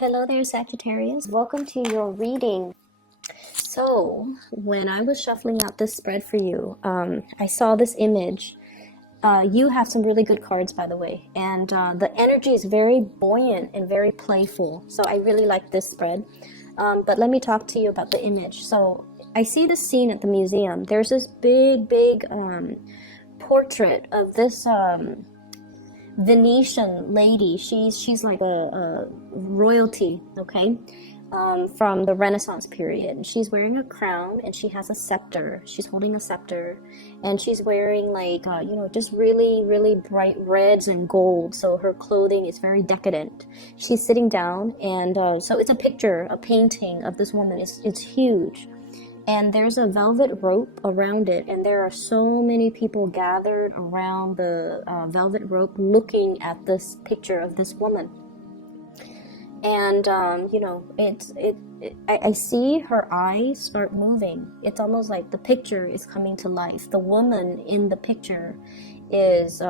Hello there, Sagittarius. Welcome to your reading. So, when I was shuffling out this spread for you, I saw this image. You have some really good cards, by the way, and the energy is very buoyant and very playful. So, I really like this spread. But let me talk to you about the image. So, I see this scene at the museum. There's this big portrait of this Venetian lady. She's like a royalty, okay, from the Renaissance period. She's wearing a crown and she has a scepter. She's holding a scepter, and she's wearing like just really bright reds and gold. So her clothing is very decadent. She's sitting down, and so it's a picture, a painting of this woman. It's huge. And there's a velvet rope around it, and there are so many people gathered around the velvet rope looking at this picture of this woman. And I see her eyes start moving. It's almost like the picture is coming to life. The woman in the picture is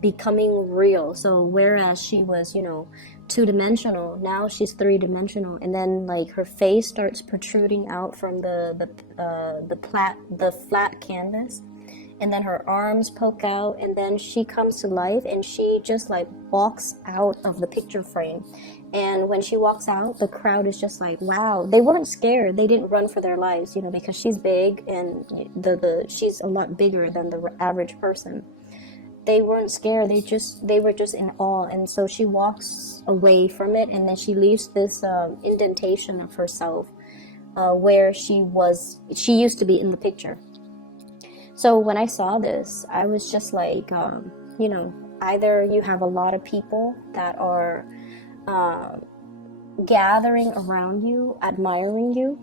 becoming real. So whereas she was two-dimensional, now she's three-dimensional, and then like her face starts protruding out from the flat canvas, and then her arms poke out, and then she comes to life, and she just like walks out of the picture frame. And when she walks out, the crowd is just like, wow. They weren't scared. They didn't run for their lives, because she's big, and she's a lot bigger than the average person. They weren't scared. They were just in awe. And so she walks away from it, and then she leaves this indentation of herself where she used to be in the picture. So when I saw this, I was just like, either you have a lot of people that are gathering around you, admiring you,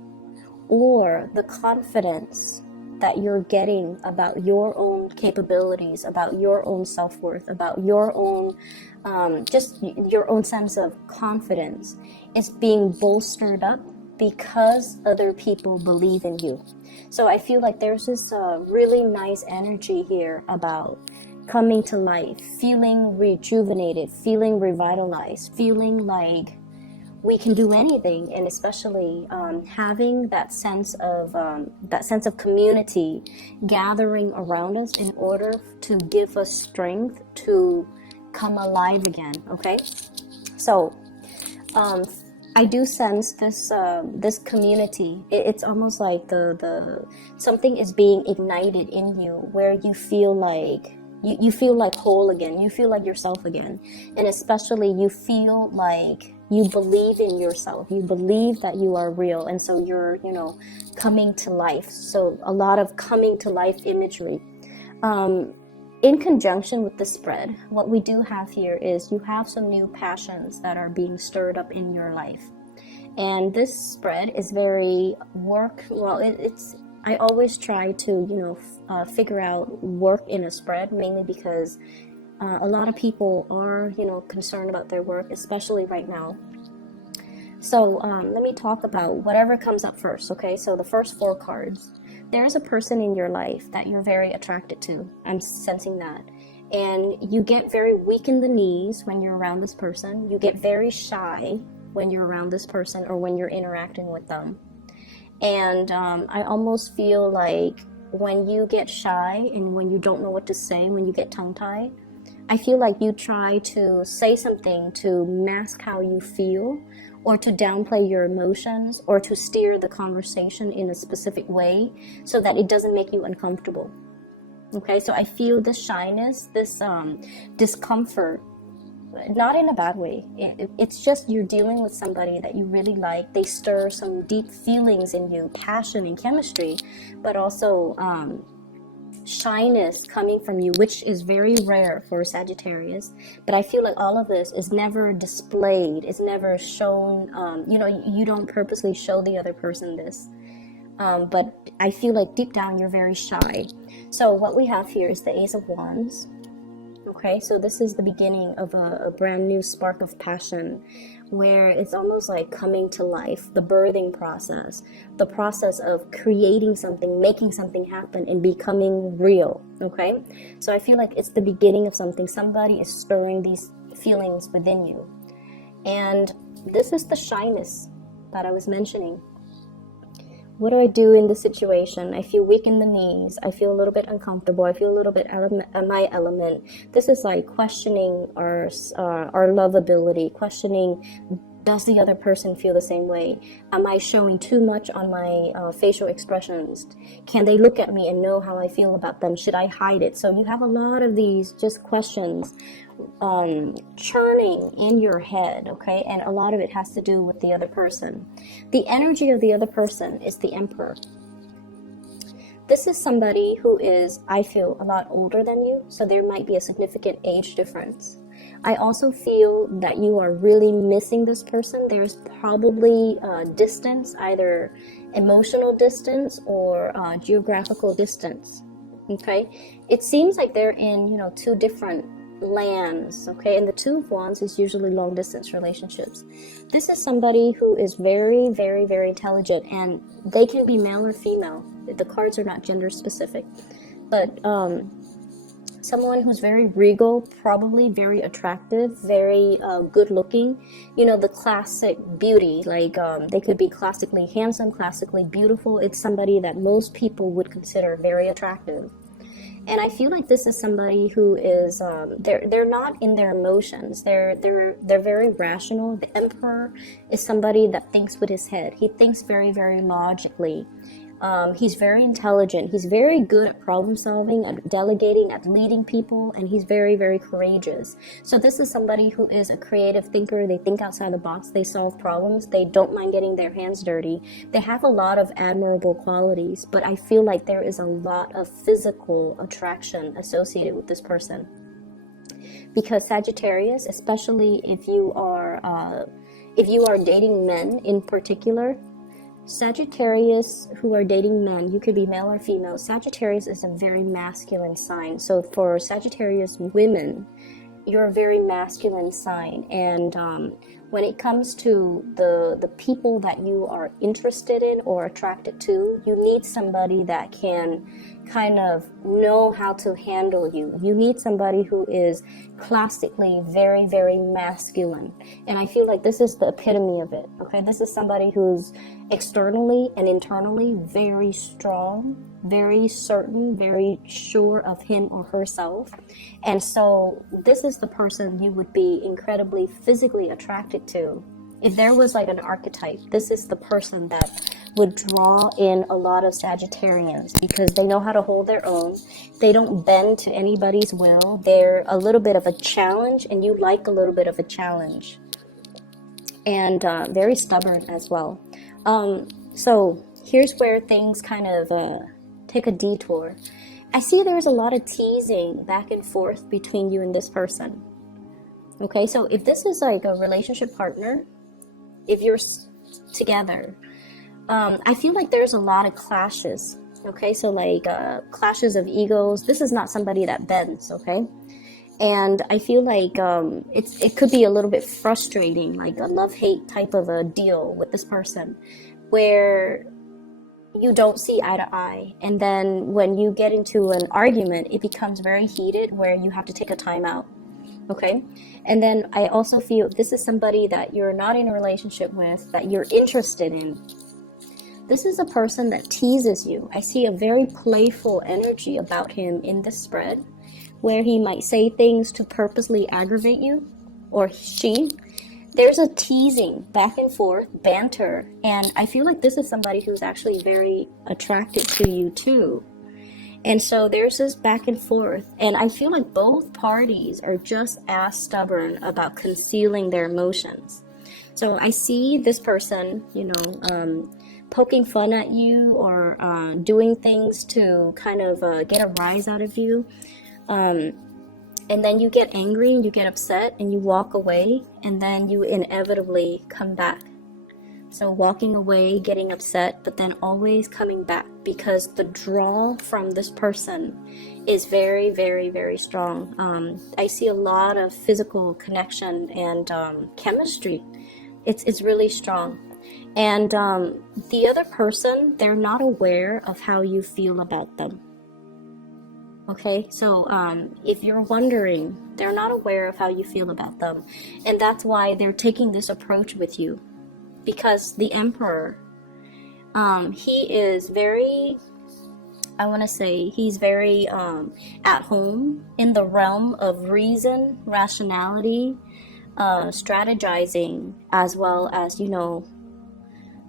or the confidence that you're getting about your own capabilities, about your own self-worth, about your own, just your own sense of confidence is being bolstered up because other people believe in you. So I feel like there's this really nice energy here about coming to life, feeling rejuvenated, feeling revitalized, feeling like we can do anything, and especially having that sense of community gathering around us in order to give us strength to come alive again. Okay, so I do sense this community. It's almost like the something is being ignited in you, where you feel like you feel like whole again. You feel like yourself again, and especially you feel like you believe in yourself. You believe that you are real, and so you're coming to life. So a lot of coming to life imagery. In conjunction with the spread, what we do have here is you have some new passions that are being stirred up in your life. And this spread is very I always try to, figure out work in a spread, mainly because a lot of people are, concerned about their work, especially right now. So let me talk about whatever comes up first, okay? So the first 4 cards. There's a person in your life that you're very attracted to. I'm sensing that. And you get very weak in the knees when you're around this person. You get very shy when you're around this person or when you're interacting with them. And I almost feel like when you get shy and when you don't know what to say, when you get tongue-tied, I feel like you try to say something to mask how you feel, or to downplay your emotions, or to steer the conversation in a specific way so that it doesn't make you uncomfortable. Okay, so I feel this shyness, this discomfort, not in a bad way. It's just you're dealing with somebody that you really like. They stir some deep feelings in you, passion and chemistry, but also shyness coming from you, which is very rare for Sagittarius. But I feel like all of this is never displayed, is never shown. You don't purposely show the other person this. But I feel like deep down you're very shy. So what we have here is the Ace of Wands. Okay, so this is the beginning of a brand new spark of passion, where it's almost like coming to life, the birthing process, the process of creating something, making something happen, and becoming real. Okay, so I feel like it's the beginning of something. Somebody is stirring these feelings within you. And This is the shyness that I was mentioning. What do I do in this situation? I feel weak in the knees. I feel a little bit uncomfortable. I feel a little bit out of my element. This is like questioning our lovability, questioning, does the other person feel the same way? Am I showing too much on my facial expressions? Can they look at me and know how I feel about them? Should I hide it? So you have a lot of these just questions churning in your head, okay? And a lot of it has to do with the other person. The energy of the other person is the Emperor. This is somebody who is, I feel, a lot older than you, so there might be a significant age difference. I also feel that you are really missing this person. There's probably distance, either emotional distance or geographical distance, okay? It seems like they're in, two different lands, okay? And the Two of Wands is usually long distance relationships. This is somebody who is very, very, very intelligent, and they can be male or female. The cards are not gender specific, but someone who's very regal, probably very attractive, very good looking, the classic beauty, like they could be classically handsome, classically beautiful. It's somebody that most people would consider very attractive. And I feel like this is somebody who is they're not in their emotions. They're very rational. The Emperor is somebody that thinks with his head. He thinks very, very logically. He's very intelligent. He's very good at problem solving, at delegating, at leading people, and he's very, very courageous. So this is somebody who is a creative thinker. They think outside the box. They solve problems. They don't mind getting their hands dirty. They have a lot of admirable qualities, but I feel like there is a lot of physical attraction associated with this person. Because Sagittarius, especially if you are dating men in particular, Sagittarius who are dating men, you could be male or female. Sagittarius is a very masculine sign. So for Sagittarius women, you're a very masculine sign. And when it comes to the people that you are interested in or attracted to, you need somebody that can kind of know how to handle you. You need somebody who is classically very, very masculine. And I feel like this is the epitome of it, okay? This is somebody who's externally and internally very strong, very certain, very sure of him or herself. And so this is the person you would be incredibly physically attracted to. If there was like an archetype, this is the person that would draw in a lot of Sagittarians because they know how to hold their own. They don't bend to anybody's will. They're a little bit of a challenge, and you like a little bit of a challenge. And very stubborn as well. So here's where things kind of take a detour. I see there's a lot of teasing back and forth between you and this person. Okay, so if this is like a relationship partner, if you're together, I feel like there's a lot of clashes. Okay, so like clashes of egos. This is not somebody that bends, okay? And I feel like it could be a little bit frustrating, like a love-hate type of a deal with this person, where you don't see eye to eye. And then when you get into an argument, it becomes very heated where you have to take a time out. Okay? And then I also feel this is somebody that you're not in a relationship with, that you're interested in. This is a person that teases you. I see a very playful energy about him in this spread, where he might say things to purposely aggravate you, or she. There's a teasing, back and forth, banter, and I feel like this is somebody who's actually very attracted to you too. And so there's this back and forth, and I feel like both parties are just as stubborn about concealing their emotions. So I see this person, poking fun at you or doing things to kind of get a rise out of you. And then you get angry and you get upset and you walk away, and then you inevitably come back. So walking away, getting upset, but then always coming back, because the draw from this person is very, very, very strong. I see a lot of physical connection and chemistry. It's really strong. And the other person, they're not aware of how you feel about them. Okay, so if you're wondering, they're not aware of how you feel about them. And that's why they're taking this approach with you. Because the Emperor, he is very, I want to say, he's very at home in the realm of reason, rationality, strategizing, as well as, you know,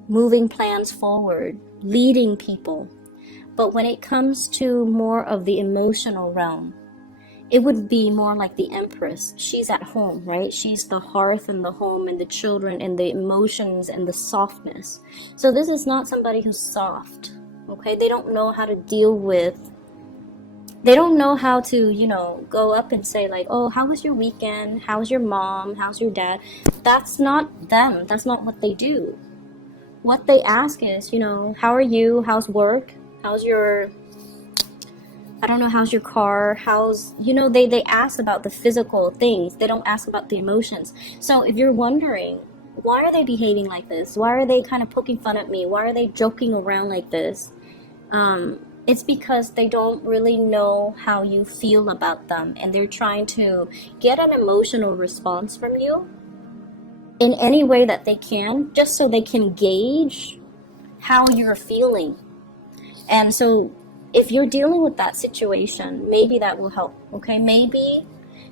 moving plans forward, leading people. But when it comes to more of the emotional realm, it would be more like the Empress. She's at home, right? She's the hearth and the home and the children and the emotions and the softness. So this is not somebody who's soft, okay? They don't know how to deal with, they don't know how to, you know, go up and say like, oh, how was your weekend? How's your mom? How's your dad? That's not them. That's not what they do. What they ask is, you know, how are you? How's work? How's your, I don't know, how's your car? How's, you know, they ask about the physical things. They don't ask about the emotions. So if you're wondering, why are they behaving like this? Why are they kind of poking fun at me? Why are they joking around like this? It's because they don't really know how you feel about them. And they're trying to get an emotional response from you in any way that they can, just so they can gauge how you're feeling. And so if you're dealing with that situation, maybe that will help, okay? Maybe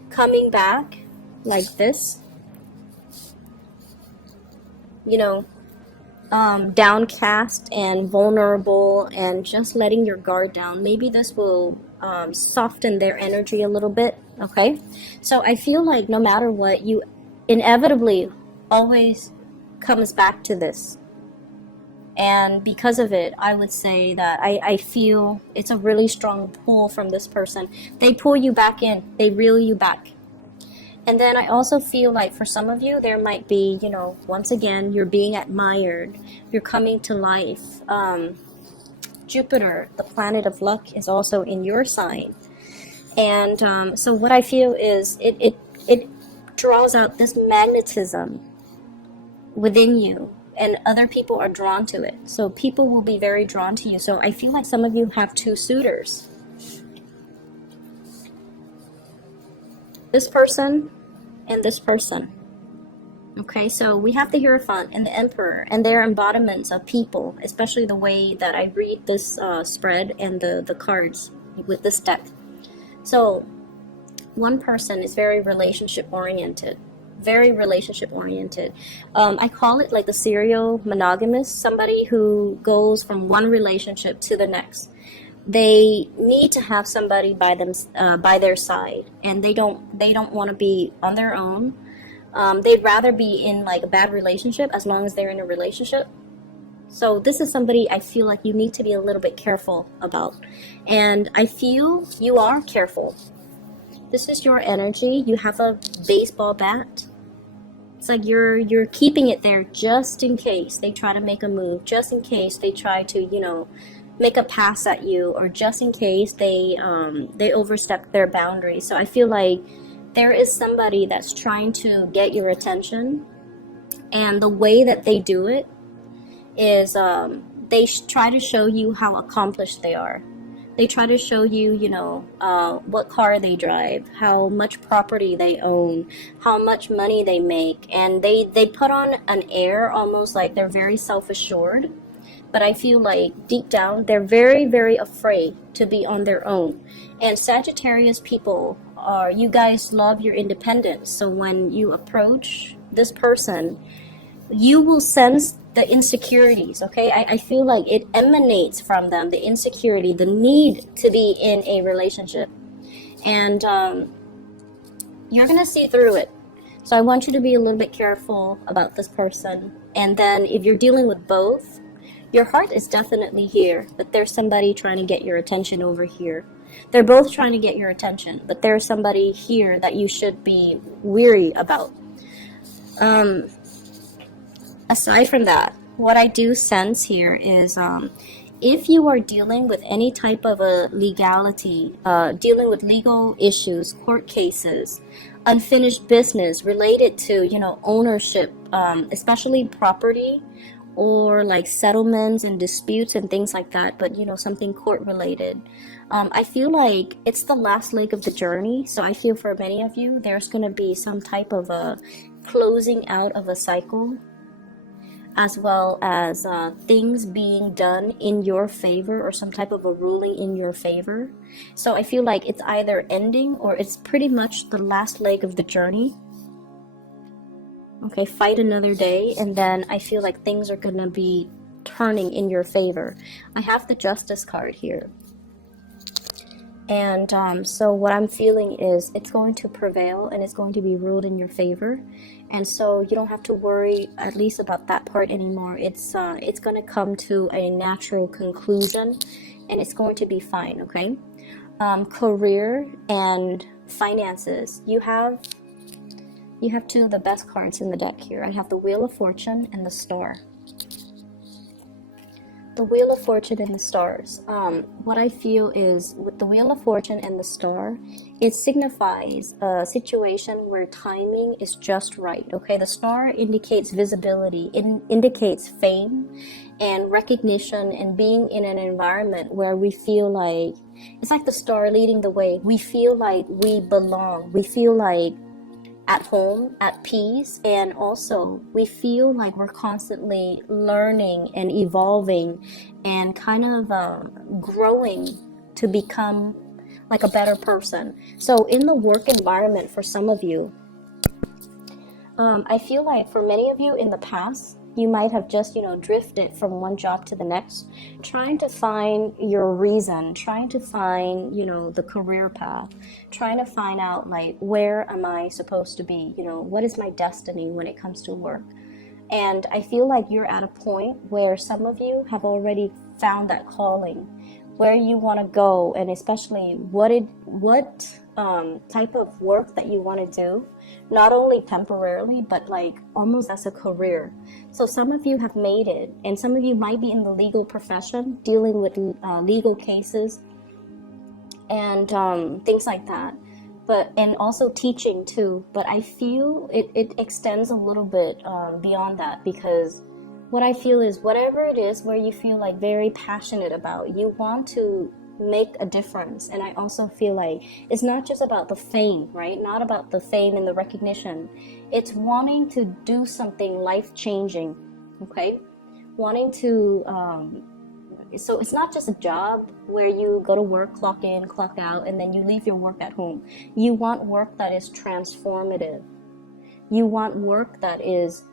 coming back like this, you know, downcast and vulnerable and just letting your guard down, maybe this will soften their energy a little bit, okay? So I feel like no matter what, you inevitably always comes back to this. And because of it, I would say that I feel it's a really strong pull from this person. They pull you back in. They reel you back. And then I also feel like for some of you, there might be, you know, once again, you're being admired. You're coming to life. Jupiter, the planet of luck, is also in your sign. And so what I feel is it draws out this magnetism within you. And other people are drawn to it. So people will be very drawn to you. So I feel like some of you have two suitors. This person and this person. Okay, so we have the Hierophant and the Emperor, and they're embodiments of people, especially the way that I read this spread and the cards with this deck. So one person is very relationship oriented. Very relationship oriented. I call it like the serial monogamous, somebody who goes from one relationship to the next. They need to have somebody by their side, and they don't want to be on their own. They'd rather be in like a bad relationship as long as they're in a relationship. So this is somebody I feel like you need to be a little bit careful about, and I feel you are careful. This is your energy. You have a baseball bat. It's like you're keeping it there just in case they try to make a move, just in case they try to, you know, make a pass at you, or just in case they overstep their boundaries. So I feel like there is somebody that's trying to get your attention, and the way that they do it is they try to show you how accomplished they are. They try to show you, you know, what car they drive, how much property they own, how much money they make. And they put on an air almost like they're very self-assured. But I feel like deep down, they're very, very afraid to be on their own. And Sagittarius people you guys love your independence. So when you approach this person, you will sense the insecurities, okay? I feel like it emanates from them, the insecurity, the need to be in a relationship. And you're going to see through it. So I want you to be a little bit careful about this person. And then if you're dealing with both, your heart is definitely here, but there's somebody trying to get your attention over here. They're both trying to get your attention, but there's somebody here that you should be weary about. Aside from that, what I do sense here is if you are dealing with any type of a legality, dealing with legal issues, court cases, unfinished business related to, you know, ownership, especially property, or like settlements and disputes and things like that, but something court related. I feel like it's the last leg of the journey. So I feel for many of you, there's going to be some type of a closing out of a cycle, as well as things being done in your favor, or some type of a ruling in your favor. So I feel like it's either ending or it's pretty much the last leg of the journey. Okay, fight another day, and then I feel like things are going to be turning in your favor. I have the Justice card here. And so what I'm feeling is it's going to prevail and it's going to be ruled in your favor. And so you don't have to worry, at least about that part anymore. It's going to come to a natural conclusion, and it's going to be fine, okay? Career and finances. You have two of the best cards in the deck here. I have the Wheel of Fortune and the Star. The Wheel of Fortune and the Stars. What I feel is with the Wheel of Fortune and the Star, it signifies a situation where timing is just right. Okay, the Star indicates visibility. It indicates fame and recognition, and being in an environment where we feel like it's like the star leading the way. We feel like we belong. We feel like at home, at peace, and also we feel like we're constantly learning and evolving and kind of growing to become like a better person. So in the work environment, for some of you, I feel like for many of you in the past, you might have just, drifted from one job to the next, trying to find your reason, trying to find, the career path, trying to find out, like, where am I supposed to be? What is my destiny when it comes to work? And I feel like you're at a point where some of you have already found that calling, where you want to go, and especially what type of work that you want to do, not only temporarily, but like almost as a career. So some of you have made it, and some of you might be in the legal profession, dealing with legal cases and things like that, and also teaching too. But I feel it extends a little bit beyond that, because what I feel is whatever it is where you feel like very passionate about, you want to make a difference. And I also feel like it's not just about the fame, right? Not about the fame and the recognition. It's wanting to do something life-changing, okay? Wanting to, so it's not just a job where you go to work, clock in, clock out, and then you leave your work at home. You want work that is transformative. You want work that is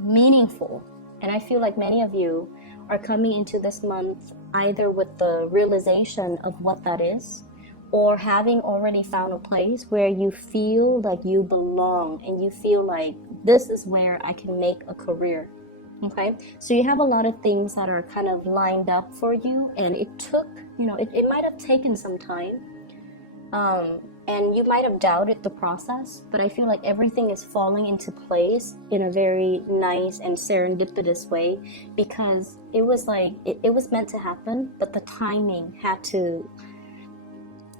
meaningful. And I feel like many of you are coming into this month either with the realization of what that is, or having already found a place where you feel like you belong and you feel like this is where I can make a career. Okay, so you have a lot of things that are kind of lined up for you, and it took, it might have taken some time, and you might have doubted the process, but I feel like everything is falling into place in a very nice and serendipitous way, because it was like, it was meant to happen, but the timing had to,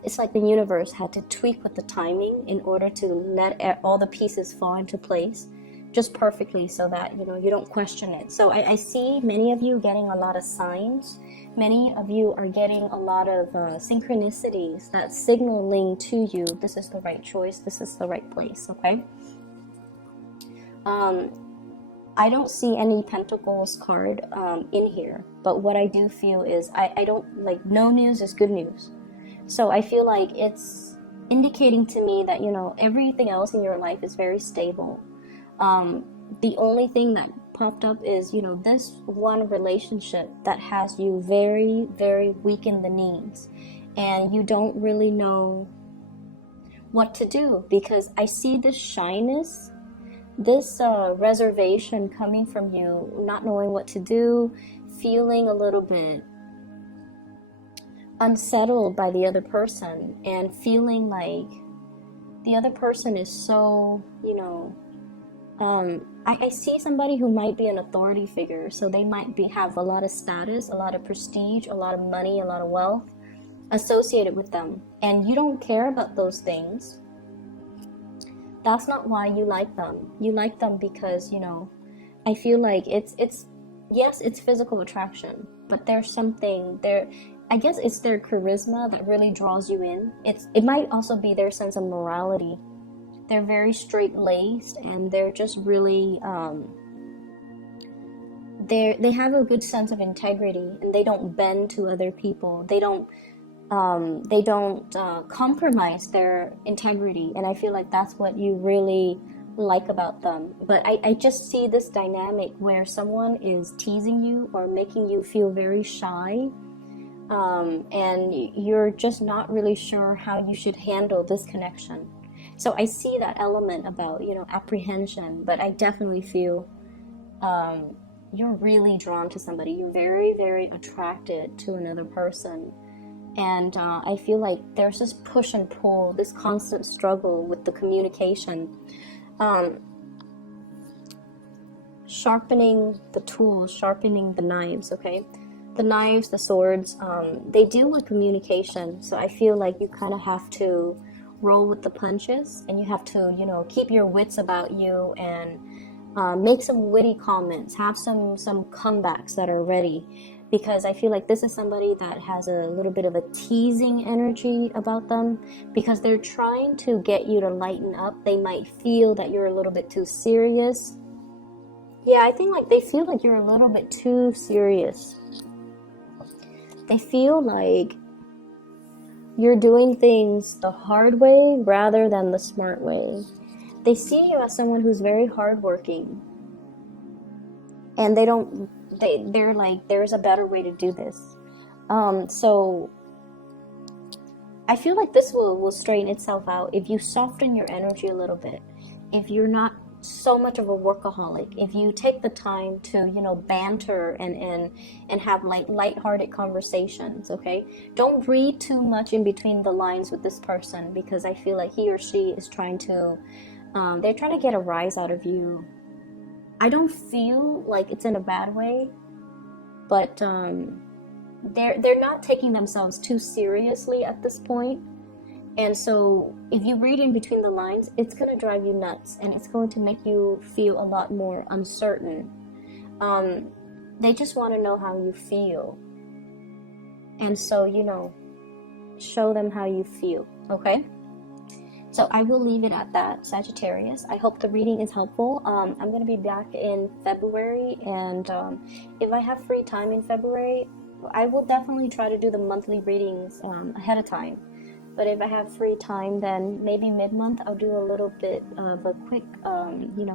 it's like the universe had to tweak with the timing in order to let all the pieces fall into place just perfectly, so that, you don't question it. So I see many of you getting a lot of signs. Many of you are getting a lot of synchronicities that's signaling to you, this is the right choice, this is the right place, okay? I don't see any Pentacles card in here, but what I do feel is, I don't, like, no news is good news. So I feel like it's indicating to me that, everything else in your life is very stable. The only thing that popped up is, this one relationship that has you very, very weak in the knees, and you don't really know what to do, because I see this shyness, this reservation coming from you, not knowing what to do, feeling a little bit unsettled by the other person, and feeling like the other person is so, I see somebody who might be an authority figure, so they might have a lot of status, a lot of prestige, a lot of money, a lot of wealth associated with them, and you don't care about those things. That's not why you like them. You like them because, I feel like it's yes, it's physical attraction, but there's something there. I guess it's their charisma that really draws you in. It might also be their sense of morality. They're very straight-laced, and they're just really they have a good sense of integrity, and they don't bend to other people. They don't compromise their integrity, and I feel like that's what you really like about them. But I just see this dynamic where someone is teasing you or making you feel very shy, and you're just not really sure how you should handle this connection. So I see that element about, apprehension, but I definitely feel you're really drawn to somebody. You're very, very attracted to another person. And I feel like there's this push and pull, this constant struggle with the communication. Sharpening the tools, sharpening the knives, okay? The knives, the swords, they deal with communication. So I feel like you kind of have to roll with the punches, and you have to, keep your wits about you, and make some witty comments, have some comebacks that are ready, because I feel like this is somebody that has a little bit of a teasing energy about them, because they're trying to get you to lighten up. They might feel that you're a little bit too serious. Yeah, I think like they feel like you're a little bit too serious. They feel like you're doing things the hard way rather than the smart way. They see you as someone who's very hardworking, and they're like, there's a better way to do this. So I feel like this will straighten itself out if you soften your energy a little bit. If you're not so much of a workaholic, if you take the time to, banter and have lighthearted conversations, okay? Don't read too much in between the lines with this person, because I feel like he or she is trying to, they're trying to get a rise out of you. I don't feel like it's in a bad way, but they're not taking themselves too seriously at this point. And so if you read in between the lines, it's going to drive you nuts, and it's going to make you feel a lot more uncertain. They just want to know how you feel. And so, show them how you feel, okay? So I will leave it at that, Sagittarius. I hope the reading is helpful. I'm going to be back in February, and if I have free time in February, I will definitely try to do the monthly readings ahead of time. But if I have free time, then maybe mid-month I'll do a little bit of a quick,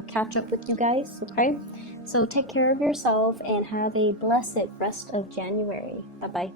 catch up with you guys, okay? So take care of yourself and have a blessed rest of January. Bye-bye.